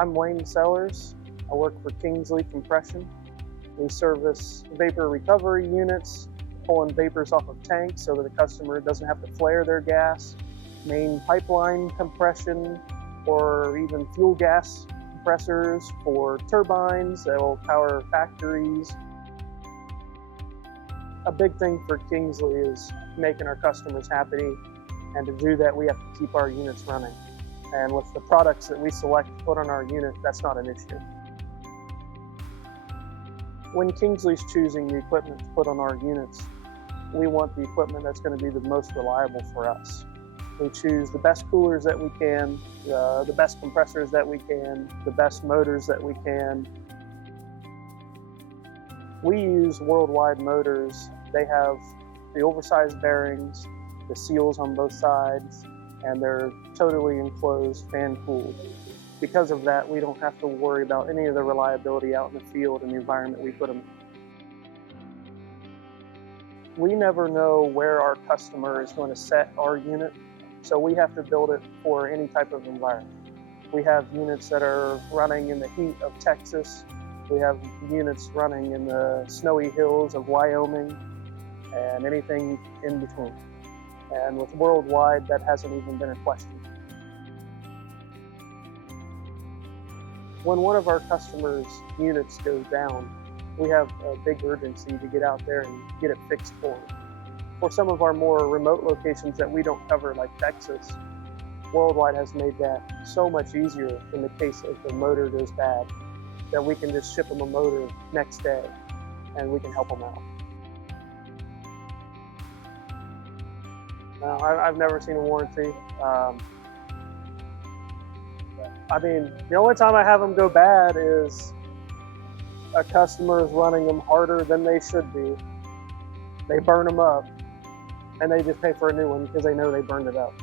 I'm Wayne Sellers. I work for Kingsley Compression. We service vapor recovery units, pulling vapors off of tanks so that the customer doesn't have to flare their gas, main pipeline compression, or even fuel gas compressors for turbines that will power factories. A big thing for Kingsley is making our customers happy, and to do that we have to keep our units running. And with the products that we select to put on our unit, that's not an issue. When Kingsley's choosing the equipment to put on our units, we want the equipment that's going to be the most reliable for us. We choose the best coolers that we can, the best compressors that we can, the best motors that we can. We use WorldWide motors. They have the oversized bearings, the seals on both sides, and they're totally enclosed, fan cooled. Because of that, we don't have to worry about any of the reliability out in the field and the environment we put them in. We never know where our customer is going to set our unit, so we have to build it for any type of environment. We have units that are running in the heat of Texas. We have units running in the snowy hills of Wyoming and anything in between. And with WorldWide, that hasn't even been a question. When one of our customers' units goes down, we have a big urgency to get out there and get it fixed for them. For some of our more remote locations that we don't cover, like Texas, WorldWide has made that so much easier in the case if the motor goes bad, that we can just ship them a motor next day and we can help them out. No, I've never seen a warranty. I mean, the only time I have them go bad is a customer is running them harder than they should be. They burn them up and they just pay for a new one because they know they burned it up.